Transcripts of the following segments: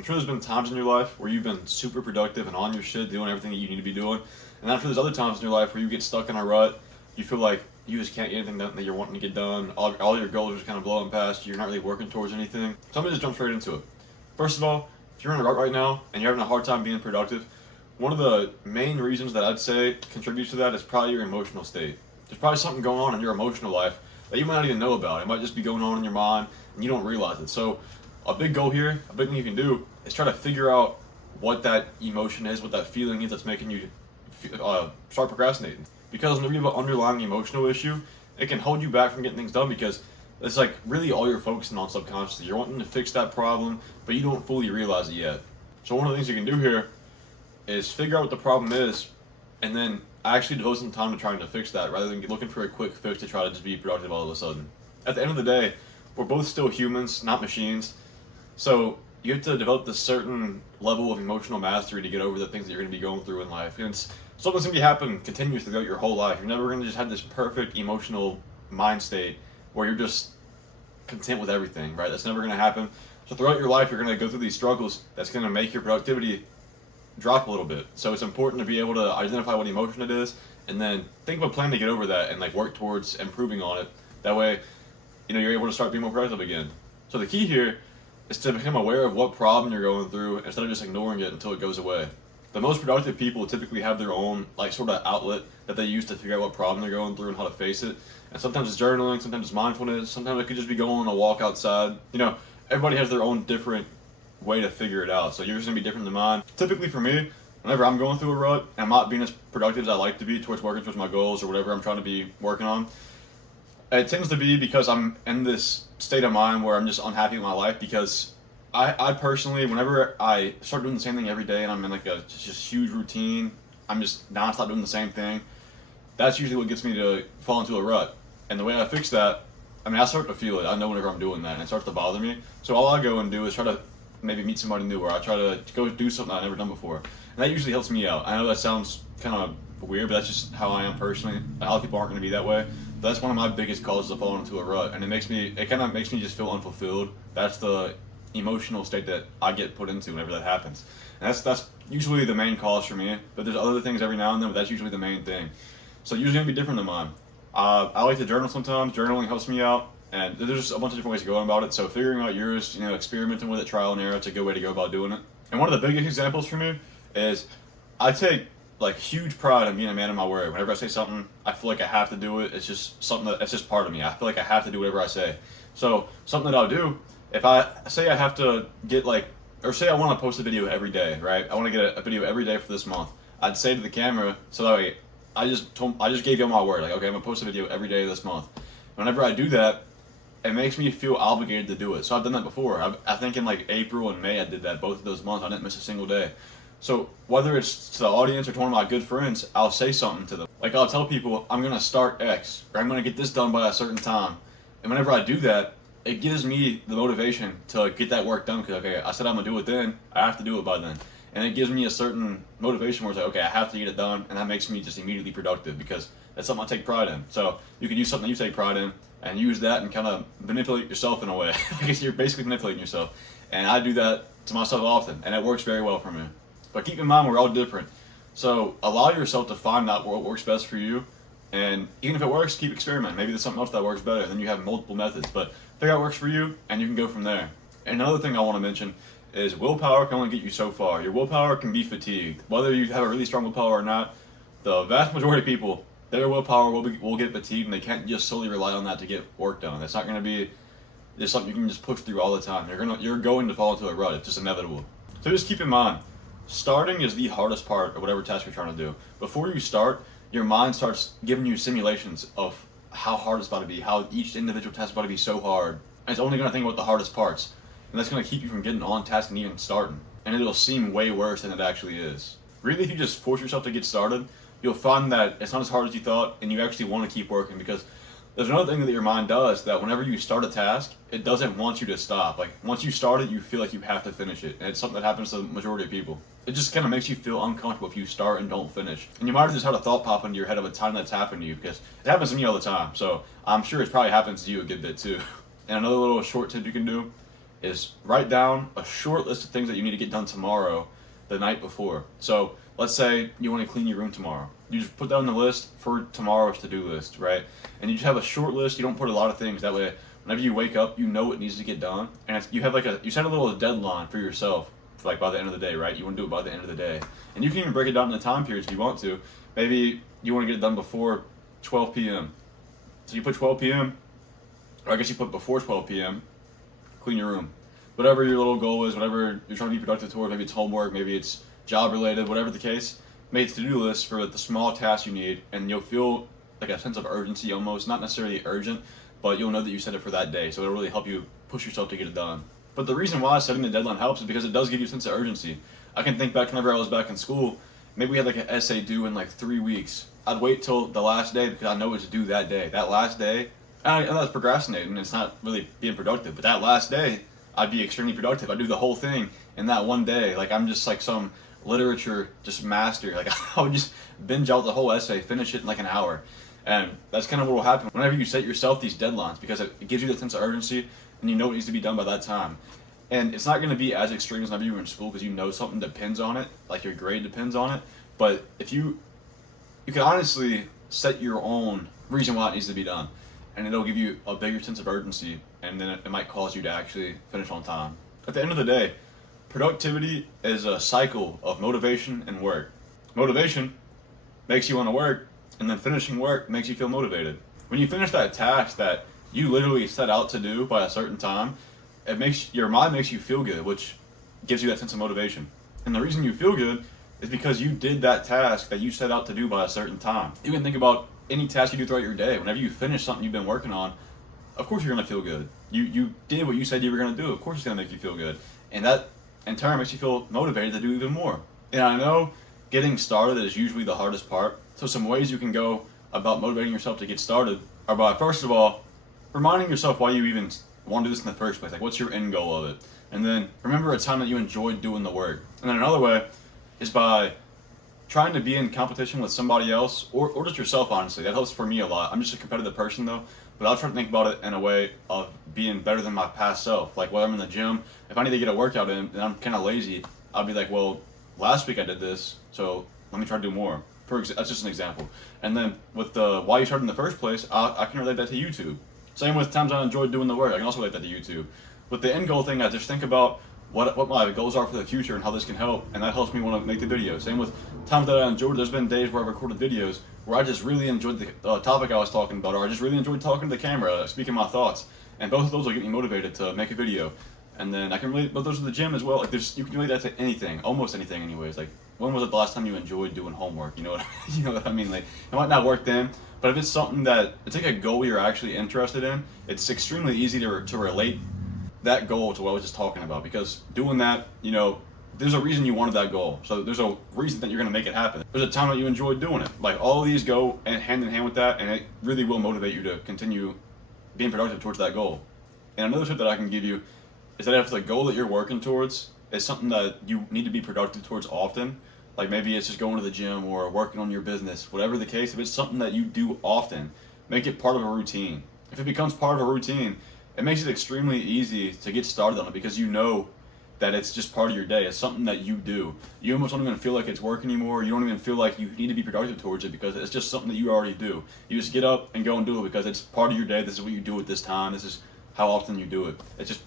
I'm sure there's been times in your life where you've been super productive and on your shit, doing everything that you need to be doing. And I'm sure there's other times in your life where you get stuck in a rut. You feel like you just can't get anything done that you're wanting to get done. All your goals are just kind of blowing past you. You're not really working towards anything. So I'm going to just jump straight into it. First of all, if you're in a rut right now and you're having a hard time being productive, one of the main reasons that I'd say contributes to that is probably your emotional state. There's probably something going on in your emotional life that you might not even know about. It might just be going on in your mind and you don't realize it. So a big goal here, a big thing you can do is try to figure out what that emotion is, what that feeling is that's making you start procrastinating. Because whenever you have an underlying emotional issue, it can hold you back from getting things done because it's like really all you're focusing on subconsciously. You're wanting to fix that problem, but you don't fully realize it yet. So one of the things you can do here is figure out what the problem is and then actually devote some time to trying to fix that rather than looking for a quick fix to try to just be productive all of a sudden. At the end of the day, we're both still humans, not machines. So you have to develop this certain level of emotional mastery to get over the things that you're going to be going through in life. And it's something's going to be happening continuously throughout your whole life. You're never going to just have this perfect emotional mind state where you're just content with everything, right? That's never going to happen. So throughout your life, you're going to go through these struggles that's going to make your productivity drop a little bit. So it's important to be able to identify what emotion it is and then think of a plan to get over that and like work towards improving on it. That way, you're able to start being more productive again. So the key here is to become aware of what problem you're going through instead of just ignoring it until it goes away. The most productive people typically have their own like sort of outlet that they use to figure out what problem they're going through and how to face it. And sometimes it's journaling, sometimes it's mindfulness, sometimes it could just be going on a walk outside. Everybody has their own different way to figure it out. So yours is gonna be different than mine. Typically for me, whenever I'm going through a rut and I'm not being as productive as I like to be towards working towards my goals or whatever I'm trying to be working on, it tends to be because I'm in this state of mind where I'm just unhappy with my life because I personally, whenever I start doing the same thing every day and I'm in like a just huge routine, I'm just nonstop doing the same thing, that's usually what gets me to fall into a rut. And the way I fix that, I start to feel it. I know whenever I'm doing that and it starts to bother me. So all I go and do is try to maybe meet somebody new or I try to go do something I've never done before. And that usually helps me out. I know that sounds kind of weird, but that's just how I am personally. A lot of people aren't going to be that way. But that's one of my biggest causes of falling into a rut. And it kind of makes me just feel unfulfilled. That's the emotional state that I get put into whenever that happens. And that's usually the main cause for me. But there's other things every now and then, but that's usually the main thing. So usually going to be different than mine. I like to journal sometimes. Journaling helps me out. And there's just a bunch of different ways to go about it. So figuring out yours, experimenting with it, trial and error, it's a good way to go about doing it. And one of the biggest examples for me is I take like huge pride in being a man of my word. Whenever I say something, I feel like I have to do it. It's just something it's just part of me. I feel like I have to do whatever I say. So something that I'll do, if I say I have to get or say I want to post a video every day, right? I want to get a video every day for this month. I'd say to the camera, so that way I just gave you my word. Like, okay, I'm gonna post a video every day this month. Whenever I do that, it makes me feel obligated to do it. So I've done that before. I think in like April and May I did that both of those months. I didn't miss a single day. So whether it's to the audience or to one of my good friends, I'll say something to them. Like I'll tell people I'm gonna start X or I'm gonna get this done by a certain time. And whenever I do that, it gives me the motivation to get that work done because okay, I said I'm gonna do it then, I have to do it by then. And it gives me a certain motivation where it's like, okay, I have to get it done, and that makes me just immediately productive because that's something I take pride in. So you can use something you take pride in and use that and kind of manipulate yourself in a way. I guess you're basically manipulating yourself. And I do that to myself often, and it works very well for me. But keep in mind, we're all different. So allow yourself to find out what works best for you. And even if it works, keep experimenting. Maybe there's something else that works better. Then you have multiple methods. But figure out what works for you, and you can go from there. And another thing I want to mention is willpower can only get you so far. Your willpower can be fatigued. Whether you have a really strong willpower or not, the vast majority of people, their willpower will get fatigued, and they can't just solely rely on that to get work done. It's not going to be just something you can just push through all the time. You're going to fall into a rut. It's just inevitable. So just keep in mind, starting is the hardest part of whatever task you're trying to do. Before you start, your mind starts giving you simulations of how hard it's about to be, how each individual task is about to be so hard. And it's only going to think about the hardest parts. And that's going to keep you from getting on task and even starting. And it'll seem way worse than it actually is. Really, if you just force yourself to get started, you'll find that it's not as hard as you thought, and you actually want to keep working because there's another thing that your mind does, that whenever you start a task, it doesn't want you to stop. Like, once you start it, you feel like you have to finish it. And it's something that happens to the majority of people. It just kind of makes you feel uncomfortable if you start and don't finish. And you might have just had a thought pop into your head of a time that's happened to you, because it happens to me all the time. So I'm sure it probably happens to you a good bit too. And another little short tip you can do is write down a short list of things that you need to get done tomorrow the night before. So let's say you want to clean your room tomorrow. You just put that on the list for tomorrow's to-do list, right? And you just have a short list. You don't put a lot of things. That way, whenever you wake up, you know what needs to get done. And if you have you set a little deadline for yourself, like by the end of the day, right? You want to do it by the end of the day. And you can even break it down into time periods if you want to. Maybe you want to get it done before 12 p.m. So you put 12 p.m., or I guess you put before 12 p.m., clean your room. Whatever your little goal is, whatever you're trying to be productive toward, maybe it's homework, maybe it's job related, whatever the case, make a to-do list for the small tasks you need, and you'll feel like a sense of urgency almost, not necessarily urgent, but you'll know that you set it for that day, so it'll really help you push yourself to get it done. But the reason why setting the deadline helps is because it does give you a sense of urgency. I can think back whenever I was back in school, maybe we had like an essay due in like 3 weeks. I'd wait till the last day because I know it's due that day. That last day, and that's procrastinating, it's not really being productive, but that last day, I'd be extremely productive. I'd do the whole thing in that one day. Like I'm just like some literature just master. Like I would just binge out the whole essay, finish it in like an hour. And that's kind of what will happen whenever you set yourself these deadlines, because it gives you that sense of urgency and you know what needs to be done by that time. And it's not going to be as extreme as whenever you were in school because you know something depends on it, like your grade depends on it. But if you can honestly set your own reason why it needs to be done, and it'll give you a bigger sense of urgency, and then it might cause you to actually finish on time. At the end of the day, productivity is a cycle of motivation and work. Motivation makes you want to work, and then finishing work makes you feel motivated. When you finish that task that you literally set out to do by a certain time, your mind makes you feel good, which gives you that sense of motivation. And the reason you feel good is because you did that task that you set out to do by a certain time. You can think about any task you do throughout your day. Whenever you finish something you've been working on, of course you're gonna feel good. You did what you said you were gonna do. Of course it's gonna make you feel good, and that in turn makes you feel motivated to do even more. And I know getting started is usually the hardest part. So some ways you can go about motivating yourself to get started are by, first of all, reminding yourself why you even want to do this in the first place. Like, what's your end goal of it? And then remember a time that you enjoyed doing the work. And then another way is by trying to be in competition with somebody else, or just yourself, honestly. That helps for me a lot. I'm just a competitive person, though, but I'll try to think about it in a way of being better than my past self. Like, while I'm in the gym, if I need to get a workout in and I'm kind of lazy, I'll be like, well, last week I did this, so let me try to do more. That's just an example. And then with the why you started in the first place, I can relate that to YouTube. Same with times I enjoyed doing the work. I can also relate that to YouTube. With the end goal thing, I just think about what my goals are for the future and how this can help, and that helps me want to make the video. Same with times that I enjoyed. There's been days where I've recorded videos where I just really enjoyed the topic I was talking about, or I just really enjoyed talking to the camera, speaking my thoughts. And both of those will get me motivated to make a video. And then I can relate both those to the gym as well. Like you can relate that to anything, almost anything, anyways. Like, when was it the last time you enjoyed doing homework? You know what I mean? Like, it might not work then, but if it's something that it's like a goal you're actually interested in, it's extremely easy to relate that goal to what I was just talking about, because doing that, there's a reason you wanted that goal. So there's a reason that you're going to make it happen. There's a time that you enjoyed doing it. Like, all of these go hand in hand with that, and it really will motivate you to continue being productive towards that goal. And another tip that I can give you is that if the goal that you're working towards is something that you need to be productive towards often, like maybe it's just going to the gym or working on your business, whatever the case, if it's something that you do often, make it part of a routine. If it becomes part of a routine, it makes it extremely easy to get started on it, because you know that it's just part of your day. It's something that you do. You almost don't even feel like it's work anymore. You don't even feel like you need to be productive towards it, because it's just something that you already do. You just get up and go and do it because it's part of your day. This is what you do at this time. This is how often you do it. It's just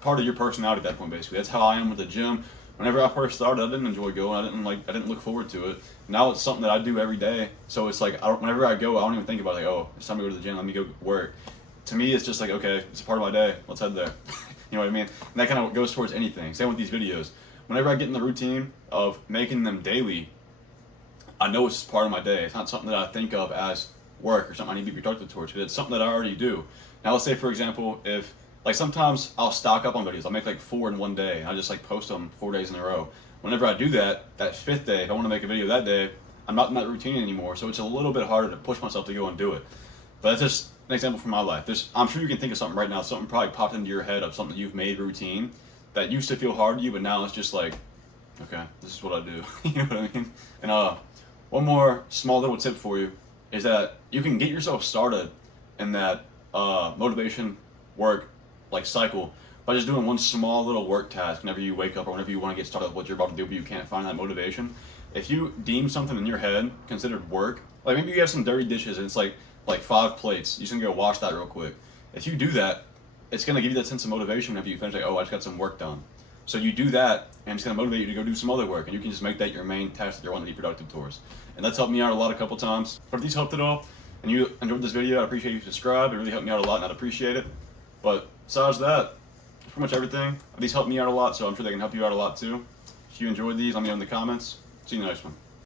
part of your personality at that point, basically. That's how I am with the gym. Whenever I first started, I didn't enjoy going. I didn't look forward to it. Now it's something that I do every day. So it's like, whenever I go, I don't even think about it. Like, oh, it's time to go to the gym. Let me go work. To me, it's just like, okay, it's a part of my day. Let's head there. You know what I mean? And that kind of goes towards anything. Same with these videos. Whenever I get in the routine of making them daily, I know it's just part of my day. It's not something that I think of as work or something I need to be productive towards, because it's something that I already do. Now, let's say, for example, if sometimes I'll stock up on videos. I'll make like 4 in one day. I just post them 4 days in a row. Whenever I do that 5th day, if I want to make a video that day, I'm not in that routine anymore. So it's a little bit harder to push myself to go and do it. But that's just an example from my life. I'm sure you can think of something right now. Something probably popped into your head of something you've made routine that used to feel hard to you, but now it's just like, okay, this is what I do. You know what I mean? And one more small little tip for you is that you can get yourself started in that motivation work cycle by just doing one small little work task whenever you wake up or whenever you want to get started with what you're about to do but you can't find that motivation. If you deem something in your head considered work, like maybe you have some dirty dishes and it's like 5 plates, you're just gonna go wash that real quick. If you do that, it's gonna give you that sense of motivation whenever you finish, like, oh, I just got some work done. So you do that, and it's gonna motivate you to go do some other work, and you can just make that your main task that you're wanting to be productive towards. And that's helped me out a couple times. But if these helped at all, and you enjoyed this video, I appreciate you subscribe. It really helped me out a lot, and I'd appreciate it. But besides that, pretty much everything. These helped me out a lot, so I'm sure they can help you out a lot too. If you enjoyed these, let me know in the comments. See you in the next one.